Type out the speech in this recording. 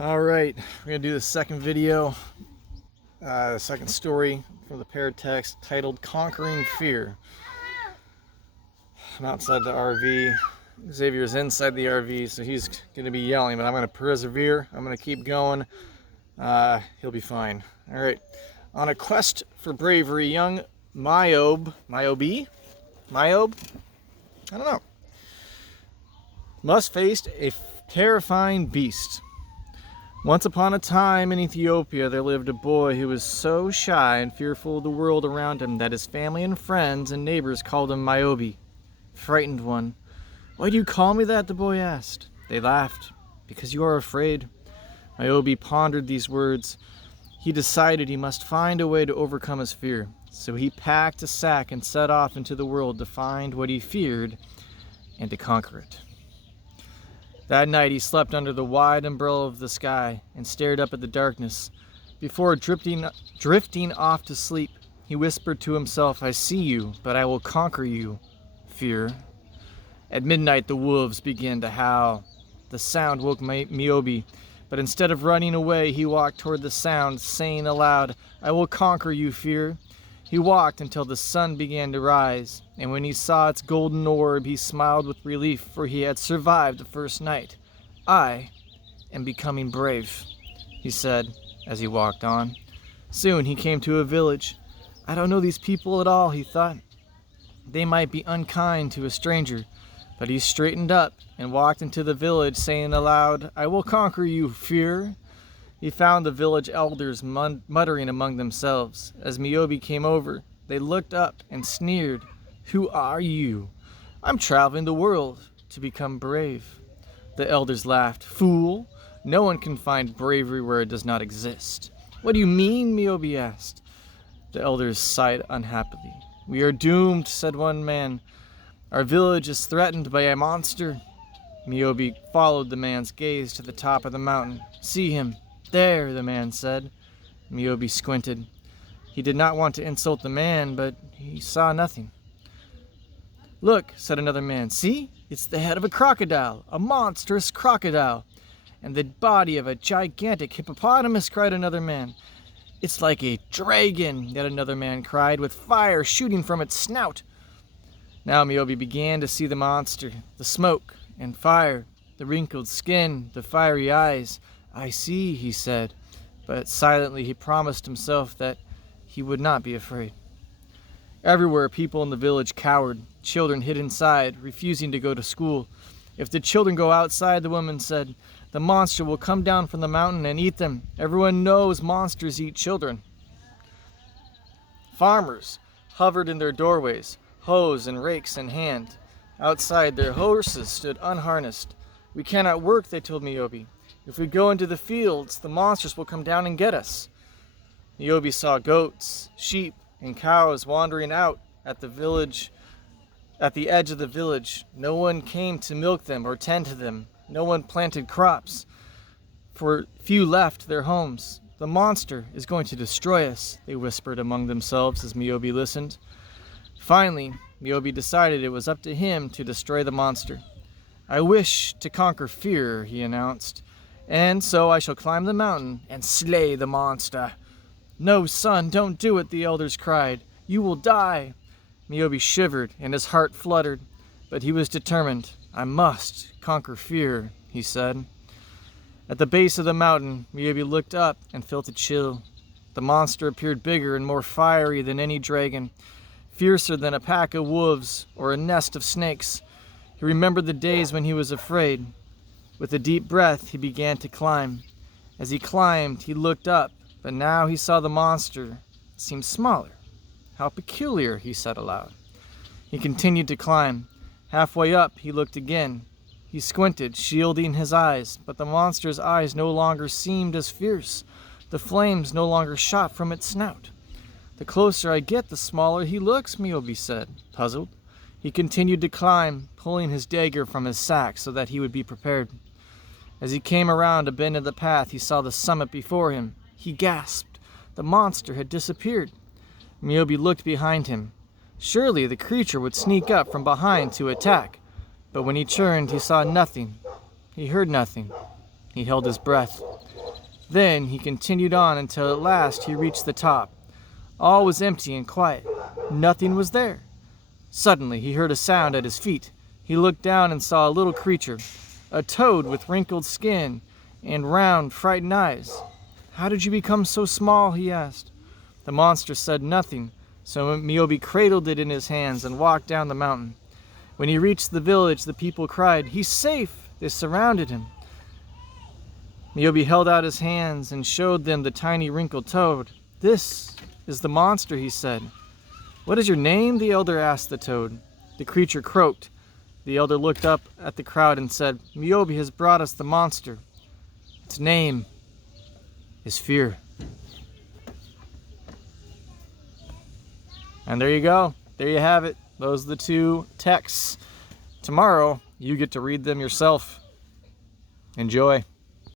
All right, we're gonna do the second video, the second story from the paired text titled Conquering Fear. I'm outside the RV. Xavier's inside the RV, so he's gonna be yelling, but I'm gonna persevere. I'm gonna keep going. He'll be fine. All right. On a quest for bravery, young Myobe? I don't know. Must face a terrifying beast. Once upon a time in Ethiopia, there lived a boy who was so shy and fearful of the world around him that his family and friends and neighbors called him Myobe, frightened one. "Why do you call me that?" the boy asked. They laughed. "Because you are afraid." Myobe pondered these words. He decided he must find a way to overcome his fear. So he packed a sack and set off into the world to find what he feared and to conquer it. That night he slept under the wide umbrella of the sky and stared up at the darkness. Before drifting off to sleep, he whispered to himself, "I see you, but I will conquer you, fear." At midnight the wolves began to howl. The sound woke Myobe, but instead of running away, he walked toward the sound, saying aloud, "I will conquer you, fear." He walked until the sun began to rise, and when he saw its golden orb, he smiled with relief, for he had survived the first night. "I am becoming brave," he said as he walked on. Soon he came to a village. "I don't know these people at all," he thought. "They might be unkind to a stranger." But he straightened up and walked into the village, saying aloud, "I will conquer you, fear." He found the village elders muttering among themselves. As Myobe came over, they looked up and sneered. "Who are you?" "I'm traveling the world to become brave." The elders laughed. "Fool! No one can find bravery where it does not exist." "What do you mean?" Myobe asked. The elders sighed unhappily. "We are doomed," said one man. "Our village is threatened by a monster." Myobe followed the man's gaze to the top of the mountain. "See him. There," the man said. Myobe squinted. He did not want to insult the man, but he saw nothing. "Look," said another man. "See? It's the head of a crocodile, a monstrous crocodile." "And the body of a gigantic hippopotamus," cried another man. "It's like a dragon," yet another man cried, "with fire shooting from its snout." Now Myobe began to see the monster, the smoke and fire, the wrinkled skin, the fiery eyes. "I see," he said, but silently he promised himself that he would not be afraid. Everywhere people in the village cowered. Children hid inside, refusing to go to school. "If the children go outside," the woman said, "the monster will come down from the mountain and eat them. Everyone knows monsters eat children." Farmers hovered in their doorways, hoes and rakes in hand. Outside, their horses stood unharnessed. "We cannot work," they told Myobe. "If we go into the fields, the monsters will come down and get us." Myobe saw goats, sheep, and cows wandering out at the edge of the village. No one came to milk them or tend to them. No one planted crops, for few left their homes. "The monster is going to destroy us," they whispered among themselves as Myobe listened. Finally, Myobe decided it was up to him to destroy the monster. "I wish to conquer fear," he announced, "and so I shall climb the mountain and slay the monster." "No, son, don't do it," the elders cried. "You will die." Myobe shivered and his heart fluttered, but he was determined. "I must conquer fear," he said. At the base of the mountain, Myobe looked up and felt a chill. The monster appeared bigger and more fiery than any dragon, fiercer than a pack of wolves or a nest of snakes. He remembered the days when he was afraid. With a deep breath, he began to climb. As he climbed, he looked up, but now he saw the monster. It seemed smaller. "How peculiar," he said aloud. He continued to climb. Halfway up, he looked again. He squinted, shielding his eyes, but the monster's eyes no longer seemed as fierce. The flames no longer shot from its snout. "The closer I get, the smaller he looks," Myobe said, puzzled. He continued to climb, pulling his dagger from his sack so that he would be prepared. As he came around a bend in the path, he saw the summit before him. He gasped. The monster had disappeared. Myobe looked behind him. Surely the creature would sneak up from behind to attack. But when he turned, he saw nothing. He heard nothing. He held his breath. Then he continued on until at last he reached the top. All was empty and quiet. Nothing was there. Suddenly he heard a sound at his feet. He looked down and saw a little creature, a toad with wrinkled skin and round, frightened eyes. "How did you become so small?" he asked. The monster said nothing, so Miyobi cradled it in his hands and walked down the mountain. When he reached the village, the people cried, "He's safe!" They surrounded him. Miyobi held out his hands and showed them the tiny wrinkled toad. "This is the monster," he said. "What is your name?" the elder asked the toad. The creature croaked. The elder looked up at the crowd and said, "Miyobi has brought us the monster. Its name is Fear." And there you go. There you have it. Those are the two texts. Tomorrow, you get to read them yourself. Enjoy.